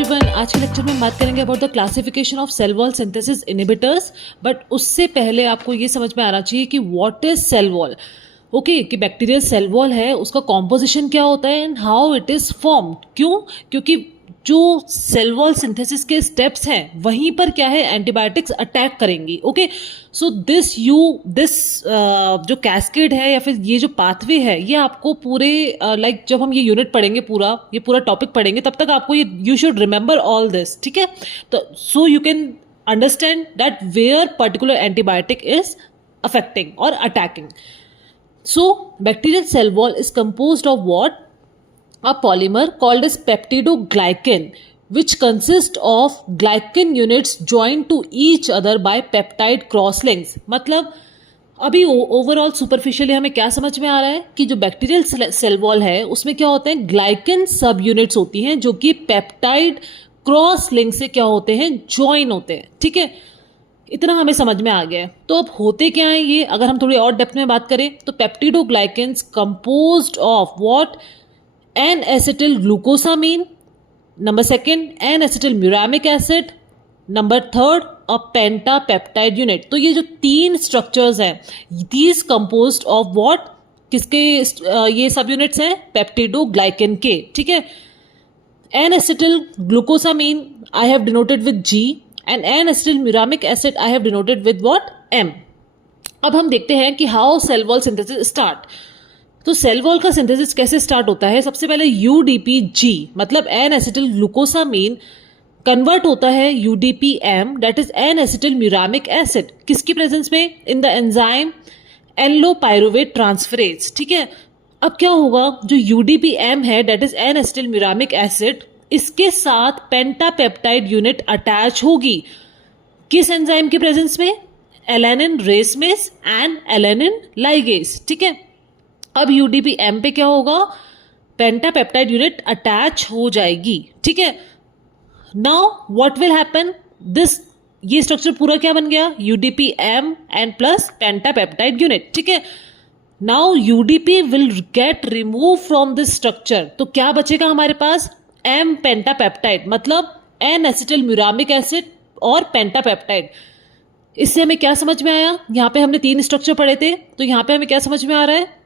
Everyone, आज के lecture में बात करेंगे about the classification of cell wall synthesis inhibitors. But उससे पहले आपको ये समझ में आना चाहिए कि what is cell wall. Okay, कि बैक्टीरियल सेल वॉल है उसका कॉम्पोजिशन क्या होता है and how it is form. क्यों? क्योंकि जो सेल वॉल सिंथेसिस के स्टेप्स हैं वहीं पर क्या है, एंटीबायोटिक्स अटैक करेंगी। ओके, सो दिस जो कैस्केड है या फिर ये जो पाथवे है ये आपको पूरे लाइक जब हम ये यूनिट पढ़ेंगे, ये पूरा टॉपिक पढ़ेंगे, तब तक आपको ये you should remember all this. ठीक है, तो so you can understand that where particular antibiotic is affecting और attacking. So, bacterial cell wall is composed of what? A polymer called as peptidoglycan, which consists of glycan units joined to each other by peptide crosslinks. मतलब अभी overall superficially हमें क्या समझ में आ रहा है कि जो बैक्टीरियल सेल वॉल है उसमें क्या होते हैं, ग्लाइकन सब यूनिट्स होती हैं जो कि पेप्टाइड क्रॉस लिंक से क्या होते हैं, ज्वाइन होते हैं. ठीक है, इतना हमें समझ में आ गया है. तो अब होते क्या है ये, अगर हम थोड़ी और डेप्थ में बात करें तो peptidoglycans composed of what, N acetyl glucosamine, number second N acetyl muramic acid, number third a pentapeptide unit. तो ये जो तीन स्ट्रक्चर्स हैं दीज कंपोज्ड ऑफ व्हाट, किसके ये सब यूनिट्स हैं, पेप्टिडोग्लाइकेन के. ठीक है, N acetyl glucosamine I have denoted with G and N-acetyl muramic acid I have denoted with what, M. अब हम देखते हैं कि how cell wall synthesis start. तो सेल वॉल का सिंथेसिस कैसे स्टार्ट होता है, सबसे पहले UDP-G मतलब एन एसिटिल ग्लूकोसामीन कन्वर्ट होता है UDP-M that is an acetyl muramic acid. किसकी प्रेजेंस में, इन द एंजाइम एनलोपायरुवेट ट्रांसफरेज. ठीक है, अब क्या होगा, जो UDP-M है that is an acetyl muramic acid, इसके साथ पेंटापेप्टाइड यूनिट अटैच होगी. किस एंजाइम के प्रेजेंस में, एलेनिन रेसमेस एंड एलेनिन लाइगेस. ठीक है, अब UDP-M पे क्या होगा, पेंटापेप्टाइड यूनिट अटैच हो जाएगी. ठीक है, now what will happen, this ये स्ट्रक्चर पूरा क्या बन गया, UDP-M एंड प्लस पेंटापेप्टाइड यूनिट. ठीक है, now UDP will get remove from this structure. तो क्या बचेगा हमारे पास, M पेंटापेप्टाइड मतलब एन एसिटिल म्यूरामिक एसिड और पेंटापेप्टाइड. इससे हमें क्या समझ में आया, यहाँ पे हमने तीन स्ट्रक्चर पढ़े थे, तो यहाँ पे हमें क्या समझ में आ रहा है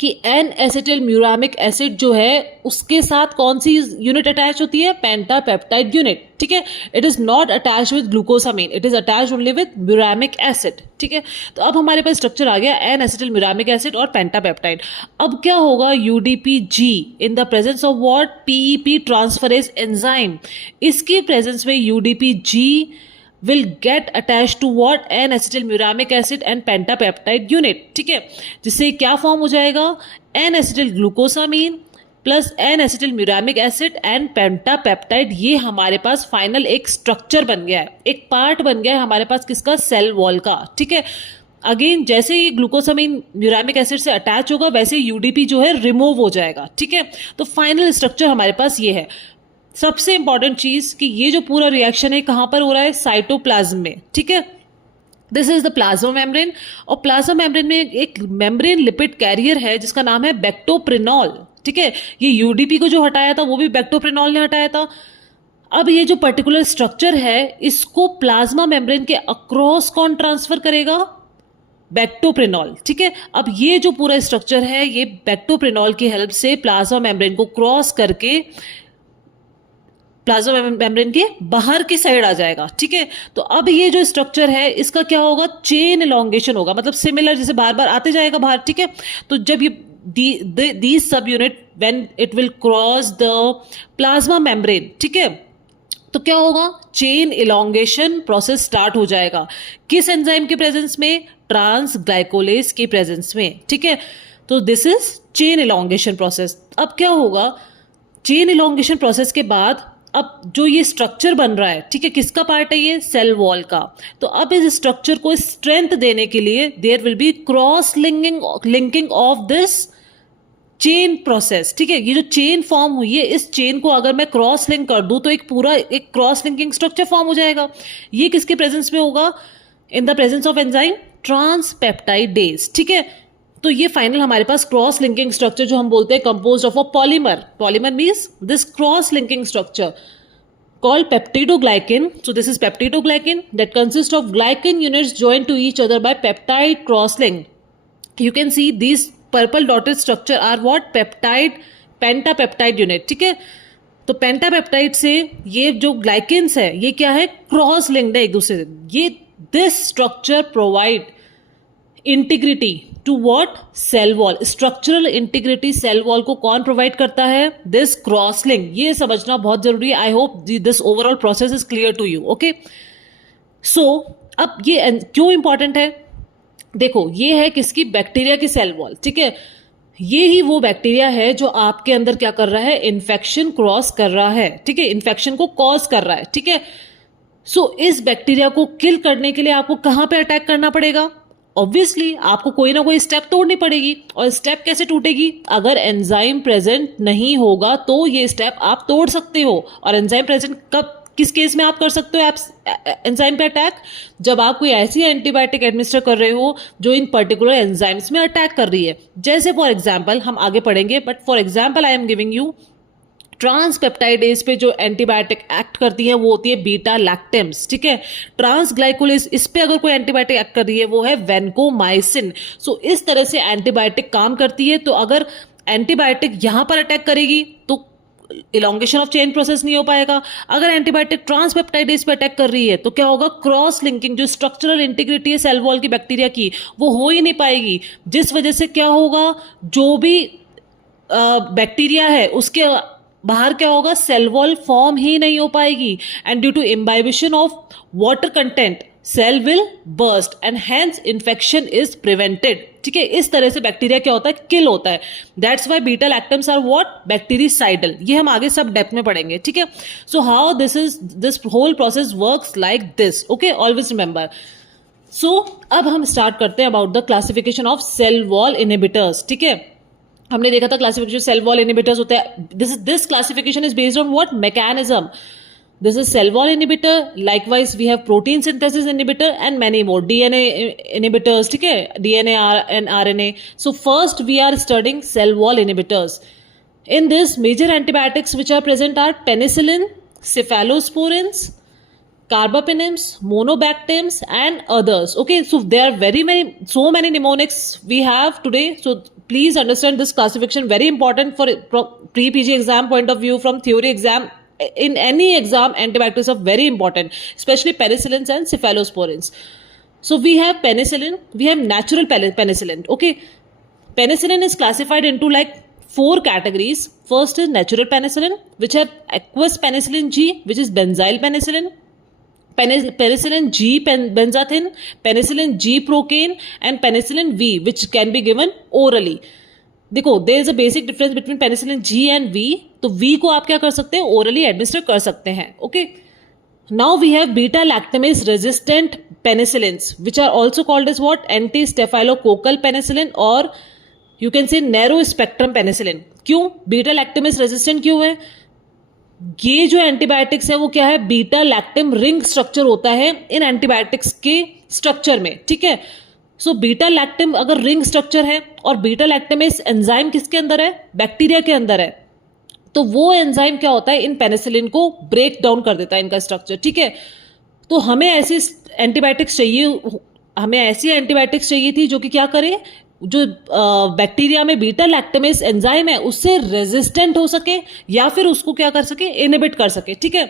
कि एन एसिटिल म्यूरामिक एसिड जो है उसके साथ कौन सी यूनिट अटैच होती है, पेंटापेप्टाइड यूनिट. ठीक है, it is not attach with glucosamine, it is attach only with muramic acid. ठीक है, तो अब हमारे पास स्ट्रक्चर आ गया एन एसिटिल म्यूरामिक एसिड और पेंटापेप्टाइड. अब क्या होगा, UDP-G in the presence of what, PEP transferase enzyme. इसकी प्रेजेंस में UDP-G will get attached to what, N acetyl muramic acid and pentapeptide unit. ठीक है, जिससे क्या फॉर्म हो जाएगा, N acetyl glucosamine plus N acetyl muramic acid and pentapeptide. ये हमारे पास फाइनल एक स्ट्रक्चर बन गया है, एक पार्ट बन गया है हमारे पास किसका, सेल वॉल का. ठीक है, अगेन जैसे ही ग्लूकोसामीन म्यूरामिक एसिड से अटैच होगा वैसे UDP जो है रिमूव हो जाएगा. ठीक है, तो फाइनल स्ट्रक्चर हमारे पास ये है. सबसे इंपॉर्टेंट चीज कि ये जो पूरा रिएक्शन है कहां पर हो रहा है, साइटोप्लाज्म में. ठीक है, this is the plasma membrane, और प्लाज्मा मेम्ब्रेन में एक मेम्ब्रेन लिपिड कैरियर है जिसका नाम है बेक्टोप्रिनॉल. ठीक है, ये UDP को जो हटाया था वो भी बेक्टोप्रिनॉल ने हटाया था. अब ये जो पर्टिकुलर स्ट्रक्चर है इसको प्लाज्मा मेम्ब्रेन के अक्रॉस कौन ट्रांसफर करेगा, बेक्टोप्रिनॉल. ठीक है, अब ये जो पूरा स्ट्रक्चर है ये बेक्टोप्रिनॉल की हेल्प से प्लाज्मा मेम्ब्रेन को क्रॉस करके प्लाज्मा मेम्ब्रेन के बाहर की साइड आ जाएगा. ठीक है, तो अब ये जो स्ट्रक्चर है इसका क्या होगा, चेन इलोंगेशन होगा, मतलब सिमिलर जैसे बार बार आते जाएगा बाहर. ठीक है, तो जब ये these sub unit when it will cross the plasma membrane, ठीक है, तो क्या होगा, चेन इलोंगेशन प्रोसेस स्टार्ट हो जाएगा. किस एंजाइम के प्रेजेंस में, ट्रांसग्लाइकोलेज के प्रेजेंस में. ठीक है, तो this is chain elongation process. अब क्या होगा, चेन इलोंगेशन प्रोसेस के बाद अब जो ये स्ट्रक्चर बन रहा है, ठीक है, किसका पार्ट है ये, सेल वॉल का. तो अब इस स्ट्रक्चर को स्ट्रेंथ देने के लिए there will be cross linking of this chain process. ठीक है, ये जो चेन फॉर्म हुई है इस चेन को अगर मैं क्रॉस लिंक कर दूं तो एक पूरा एक क्रॉस लिंकिंग स्ट्रक्चर फॉर्म हो जाएगा. ये किसके प्रेजेंस में होगा, in the presence of enzyme ट्रांसपेप्टाइडेज. ठीक है, तो ये फाइनल हमारे पास क्रॉस लिंकिंग स्ट्रक्चर जो हम बोलते हैं composed of a polymer. Polymer means this cross linking structure called peptidoglycan. So this is peptidoglycan that consists of glycan units joined to each other by peptide cross-link. You can see these purple dotted structure are what? Peptide, pentapeptide unit. ठीक है, तो पेंटापेप्टाइड से ये जो ग्लाइकेन्स है ये क्या है? क्रॉस लिंक्ड है एक दूसरे से. ये this structure provide integrity to what? Cell wall. Structural integrity cell wall को कौन प्रोवाइड करता है? This cross link. ये समझना बहुत जरूरी है. I hope this overall process is clear to you. Okay, so अब ये क्यों इंपॉर्टेंट है? देखो, ये है किसकी? बैक्टीरिया की सेल वॉल. ठीक है, ये ही वो बैक्टीरिया है जो आपके अंदर क्या कर रहा है? इन्फेक्शन क्रॉस कर रहा है. ठीक है, इन्फेक्शन को कॉज कर रहा है. ठीक है, सो इस बैक्टीरिया को किल करने के लिए आपको कहां पे अटैक करना पड़ेगा? ऑब्वियसली आपको कोई ना कोई स्टेप तोड़नी पड़ेगी. और स्टेप कैसे टूटेगी? अगर एंजाइम प्रेजेंट नहीं होगा तो ये स्टेप आप तोड़ सकते हो. और एंजाइम प्रेजेंट कब, किस केस में आप कर सकते हो एंजाइम पे अटैक? जब आप कोई ऐसी एंटीबायोटिक एडमिनिस्टर कर रहे हो जो इन पर्टिकुलर एंजाइम्स में अटैक कर रही है. जैसे फॉर एग्जांपल, हम आगे पढ़ेंगे, but for example I am giving you ट्रांसपेप्टाइडेज पे जो एंटीबायोटिक एक्ट करती है वो होती है बीटा लैक्टेम्स. ठीक है, ट्रांसग्लाइकोलेज, इस पे अगर कोई एंटीबायोटिक एक्ट कर रही है वो है वेनकोमाइसिन. सो इस तरह से एंटीबायोटिक काम करती है. तो अगर एंटीबायोटिक यहां पर अटैक करेगी तो इलोंगेशन ऑफ चेन प्रोसेस नहीं हो पाएगा. अगर एंटीबायोटिक ट्रांसपेप्टाइडेज पे अटैक कर रही है तो क्या होगा? क्रॉस लिंकिंग, जो स्ट्रक्चरल इंटीग्रिटी है सेल वॉल की बैक्टीरिया की, वो हो ही नहीं पाएगी. जिस वजह से क्या होगा? जो भी बैक्टीरिया है उसके बाहर क्या होगा? सेल वॉल फॉर्म ही नहीं हो पाएगी. And due to imbibition of water content cell will burst and hence infection is prevented. ठीक है, इस तरह से बैक्टीरिया क्या होता है? किल होता है. That's why beta lactams are what? Bactericidal. ये हम आगे सब डेप्थ में पढ़ेंगे. ठीक है, so how this whole process works like this. Okay, always remember. So अब हम स्टार्ट करते हैं about the classification of cell wall inhibitors. ठीक है, हमने देखा था क्लासिफिकेशन सेल वॉल इनहिबिटर्स होता है. This classification is based on what? Mechanism. This is cell wall inhibitor. Likewise, we have protein synthesis inhibitor and many more. DNA inhibitors, ठीक है? DNA and RNA. So first we are studying cell wall inhibitors. In this, major antibiotics which are present are penicillin, cephalosporins, carbapenems, monobactams and others. Okay, so there are so many mnemonics we have today. So please understand this classification, very important for pre-PG exam point of view, from theory exam. In any exam, antibiotics are very important, especially penicillins and cephalosporins. So we have penicillin, we have natural penicillin. Okay, penicillin is classified into like 4 categories. First is natural penicillin, which have aqueous penicillin G, which is benzyl penicillin, penicillin G benzathin, penicillin G procaine and penicillin V, which can be given orally. देखो, there is a basic difference between penicillin G and V. तो V को आप क्या कर सकते हैं? Orally administer कर सकते हैं. Okay, now we have beta lactamase resistant penicillins which are also called as what? Anti staphylococcal penicillin or you can say narrow spectrum penicillin. क्यों बीटा लैक्टेमेज रेजिस्टेंट क्यों है? ये जो एंटीबायोटिक्स है वो क्या है? बीटा लैक्टेम रिंग स्ट्रक्चर होता है इन एंटीबायोटिक्स के स्ट्रक्चर में. ठीक है, सो बीटा लैक्टेम अगर रिंग स्ट्रक्चर है और बीटा लैक्टेमेज एंजाइम किसके अंदर है? बैक्टीरिया के अंदर है. तो वो एंजाइम क्या होता है? इन पेनिसिलिन को ब्रेक डाउन कर देता है इनका स्ट्रक्चर. ठीक है, तो हमें ऐसी एंटीबायोटिक्स चाहिए थी जो कि क्या करे? जो बैक्टीरिया में बीटा लैक्टेमेज एंजाइम है उससे रेजिस्टेंट हो सके या फिर उसको क्या कर सके? इनहिबिट कर सके. ठीक है,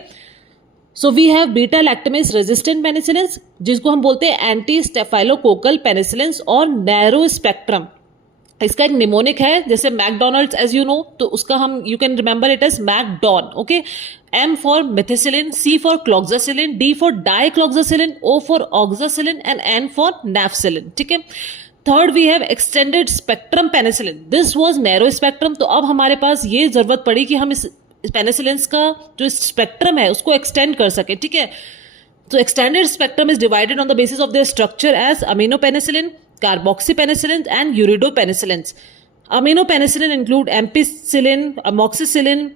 so we have beta lactamase resistant penicillins जिसको हम बोलते हैं एंटी स्टेफाइलोकोकल पेनिसिलिन्स और नैरो स्पेक्ट्रम. इसका एक निमोनिक है जैसे मैकडोनल्ड्स, एज यू नो, तो उसका हम you can remember it as macdon. Okay, M for methicillin, C for cloxacillin, D for dicloxacillin, O for oxacillin and N for nafcillin. ठीक है, third we have extended spectrum penicillin. This was narrow spectrum. तो अब हमारे पास ये जरूरत पड़ी कि हम इस पेनिसिलिन्स का जो स्पेक्ट्रम है उसको एक्सटेंड कर सके. ठीक है, तो extended spectrum is divided on the basis of their structure as amino penicillin, carboxy penicillin and ureido penicillins. Amino penicillin include ampicillin, amoxicillin,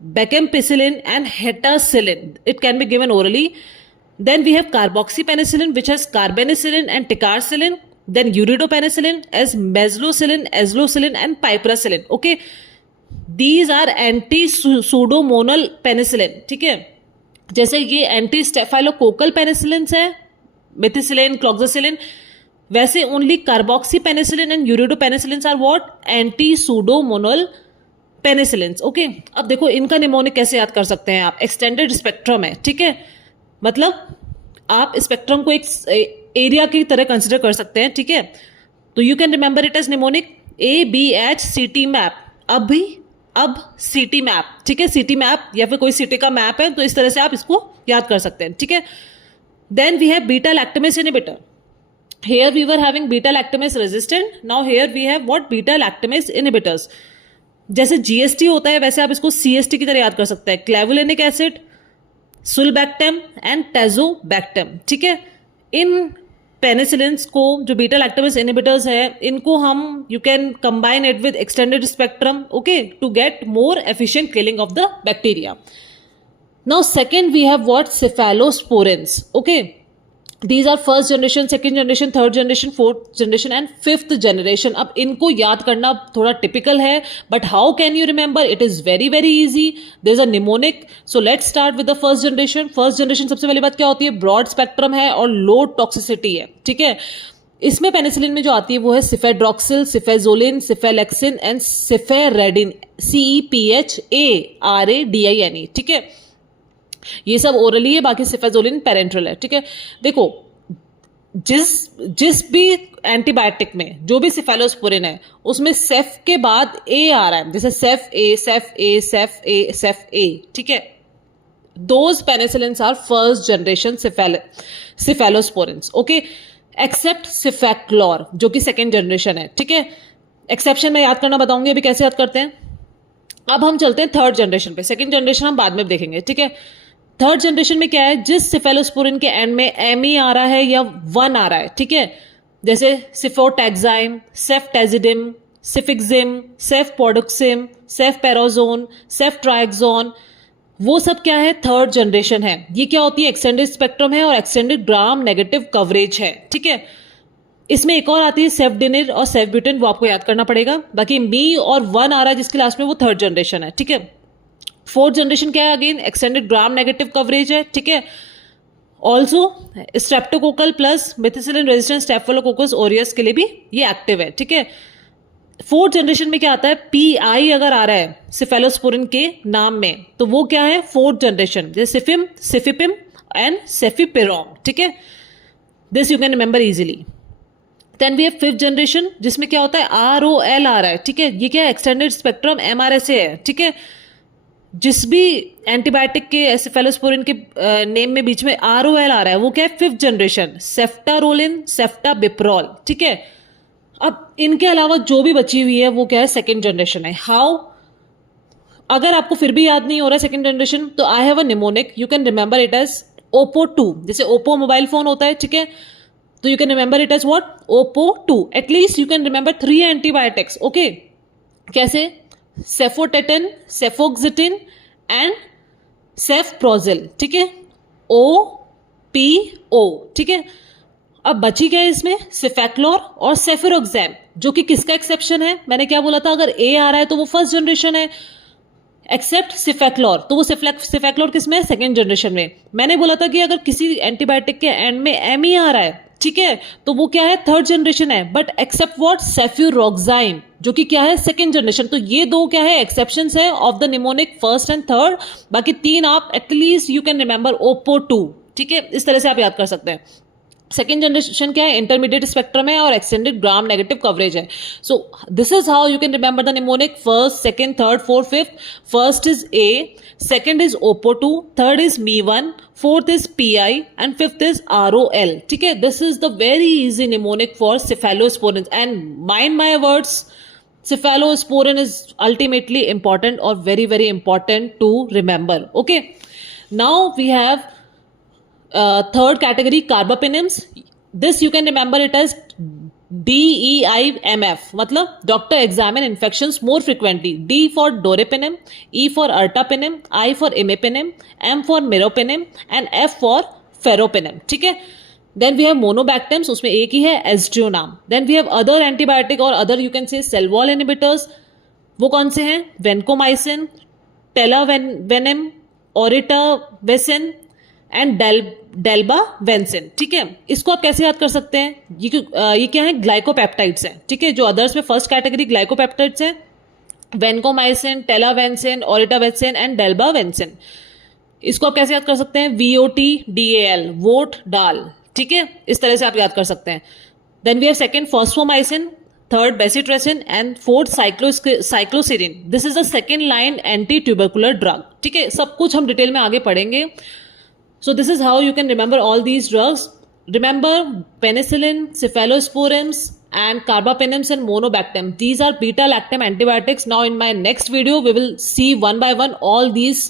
beccampicillin and hetacillin. It can be given orally. Then we have carboxypenicillin which has carbenicillin and ticarcillin. Then uridopenicillin as meslocillin, azlocillin and piperacillin. Okay, these are anti-pseudomonal penicillin. ठीक है, जैसे ये anti staphylococcal penicillin है, methicillin, cloxacillin, वैसे only carboxy penicillin and ureidopenicillin are what, anti pseudomonal penicillin. Okay, अब देखो इनका mnemonic कैसे याद कर सकते हैं आप, एक्सटेंडेड स्पेक्ट्रम है, ठीक है, मतलब आप स्पेक्ट्रम को एक एरिया की तरह कंसिडर कर सकते हैं, ठीक है, तो you can remember it as mnemonic ABH-CT map, अब सिटी मैप, ठीक है, सिटी मैप या फिर कोई सिटी का मैप है, तो इस तरह से आप इसको याद कर सकते हैं, ठीक है। Then we have beta lactamase inhibitor, here we were having beta lactamase resistant, now here we have what, beta lactamase inhibitors। जैसे GST होता है वैसे आप इसको CST की तरह याद कर सकते हैं, क्लेवुलिनिक एसिड, सुलबैक्टम एंड टेजोबैक्टम, ठीक है। इन पेनिसिलिन्स को जो बीटा लैक्टेमेस इनहिबिटर्स है, इनको हम you can combine it with extended spectrum, okay, to get more efficient killing of the bacteria. Now second we have what, cephalosporins, okay, these are first generation, second generation, third generation, fourth generation and fifth generation। अब इनको याद करना थोड़ा typical है, but how can you remember, it is very very easy, there is a mnemonic। so let's start with the first generation। first generation सबसे पहली बात क्या होती है, ब्रॉड स्पेक्ट्रम है और लो टॉक्सिसिटी है, ठीक है। इसमें पेनिसिलिन में जो आती है वो है सिफेड्रॉक्सिल, सिफेजोलिन, सिफेलेक्सिन एंड सिफेरेडिन, CEPHARADINE, ठीक है। ये सब ओरली है, बाकी सिफेजोलिन पेरेंट्रल है, ठीक है। देखो जिस भी एंटीबायोटिक में जो भी सिफेलोस्पोरिन है उसमें सेफ के बाद ए आ रहा है, जैसे सेफ ए, ठीक है, those penicillins are first generation cephalosporins, okay, except cefaclor जो कि सेकेंड जनरेशन है, ठीक है। एक्सेप्शन में याद करना बताऊंगी अभी कैसे याद करते हैं। अब हम चलते हैं थर्ड जनरेशन पे, सेकेंड जनरेशन हम बाद में देखेंगे, ठीक है। थर्ड जनरेशन में क्या है, जिस सिफेलोस्पोरिन के एंड में ME आ रहा है या 1 आ रहा है, ठीक है, जैसे सिफोटैक्साइम, सेफ्टेजिडिम, सिफिक्सिम, सेफपोडुक्सिम, सेफपेराजोन, सेफ्ट्राइक्सोन, वो सब क्या है, थर्ड जनरेशन है। ये क्या होती है, एक्सटेंडेड स्पेक्ट्रम है और एक्सटेंडेड ग्राम नेगेटिव कवरेज है, ठीक है। इसमें एक और आती है सेफडिनिड और सेफब्यूटेन, वो आपको याद करना पड़ेगा। बाकी मी और 1 आ रहा है जिसके लास्ट में, वो थर्ड जनरेशन है, ठीक है। फोर्थ जनरेशन क्या है, again extended gram negative coverage है, ठीक है। Also streptococcal plus methicillin resistant staphylococcus aureus के लिए भी ये एक्टिव है, ठीक है। फोर्थ जनरेशन में क्या आता है, PI अगर आ रहा है सिफेलोस्पोरिन के नाम में तो वो क्या है, फोर्थ जनरेशन, जैसे सिफिम, सिफिपिम एंड सेफिपिरोम, ठीक है। This you can remember easily. Then we have fifth generation जिसमें क्या होता है, ROL आ रहा है, ठीक है। ये क्या है, एक्सटेंडेड स्पेक्ट्रम MRSA है, ठीक है। जिस भी एंटीबायोटिक के सेफेलोस्पोरिन के नेम में बीच में ROL आ रहा है वो क्या है, फिफ्थ जनरेशन, सेफ्टारोलिन, सेफ्टाबिप्रॉल, ठीक है। अब इनके अलावा जो भी बची हुई है वो क्या है, सेकेंड जनरेशन है। हाउ, अगर आपको फिर भी याद नहीं हो रहा है सेकेंड जनरेशन, तो I have a mnemonic, you can remember it as Oppo 2, जैसे ओप्पो मोबाइल फोन होता है, ठीक है, तो you can remember it as what, Oppo 2। At least you can remember 3 antibiotics, okay, कैसे, सेफोटेटिन, सेफोक्सिटिन एंड सेफप्रोजिल, ठीक है, OPO, ठीक है। अब बची क्या है इसमें, सिफेक्लोर और सेफिरोक्सैम, जो कि किसका एक्सेप्शन है, मैंने क्या बोला था, अगर A आ रहा है तो वो फर्स्ट जनरेशन है, एक्सेप्ट सिफेक्लोर, तो वो सिफेक्लोर किसमें है, सेकेंड जनरेशन में। मैंने बोला था कि अगर किसी एंटीबायोटिक के एंड में ME आ रहा है, ठीक है, तो वो क्या है, थर्ड जनरेशन है, बट एक्सेप्ट व्हाट, सेफ्यूरोक्साइम, जो कि क्या है, सेकेंड जनरेशन। तो ये दो क्या है, एक्सेप्शंस है of the mnemonic first and third, बाकी 3 आप at least you can remember Oppo 2, ठीक है, इस तरह से आप याद कर सकते हैं। सेकेंड जनरेशन क्या है, इंटरमीडिएट स्पेक्ट्रम है और एक्सटेंडेड ग्राम नेगेटिव कवरेज है। So this is how you can remember the mnemonic, first, second, third, fourth, fifth. First is A, second is OPO 2, third is Me1, fourth is PI and fifth is ROL, ठीक है। This is the very easy mnemonic for cephalosporins and mind my words, cephalosporin is ultimately important or very very important to remember, okay। Now we have third category, carbapenems. This you can remember it as DEIMF, मतलब doctor examine infections more frequently. D for डोरेपेनेम, E for अर्टापेनेम, I for इमेपेनेम, M for meropenem and F for फेरोपेनेम, ठीक है। Then we have मोनोबैक्टेम्स, उसमें एक ही है, aztreonam. Then we have other antibiotic or other you can say cell wall inhibitors, वो कौन से हैं, वेनकोमाइसिन, टेलावेनेम, ओरिटावेसिन, एंड डेल्बावेंसिन। ठीक है, इसको आप कैसे याद कर सकते हैं? ये क्या है? ग्लाइकोपेप्टाइड्स हैं। ठीक है, जो अदर्स में फर्स्ट कैटेगरी ग्लाइकोपेप्टाइड्स हैं, वेनकोमाइसिन, टेलावेंसिन, ओरिटावेंसिन एंड डेल्बावेंसिन। इसको आप कैसे याद कर सकते हैं? VOTDAL, वोट डाल। ठीक है, इस तरह से आप याद कर सकते हैं। Then we have second fosfomycin, third bacitracin and fourth cycloserine. This is the second line anti tubercular drug. ठीक है, सब कुछ हम डिटेल में आगे पढ़ेंगे। So this is how you can remember all these drugs. Remember penicillin, cephalosporins and carbapenems and monobactam. These are beta-lactam antibiotics. Now in my next video, we will see one by one all these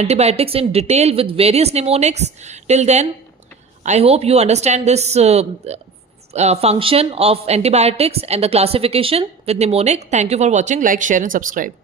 antibiotics in detail with various mnemonics. Till then, I hope you understand this function of antibiotics and the classification with mnemonic. Thank you for watching. Like, share and subscribe.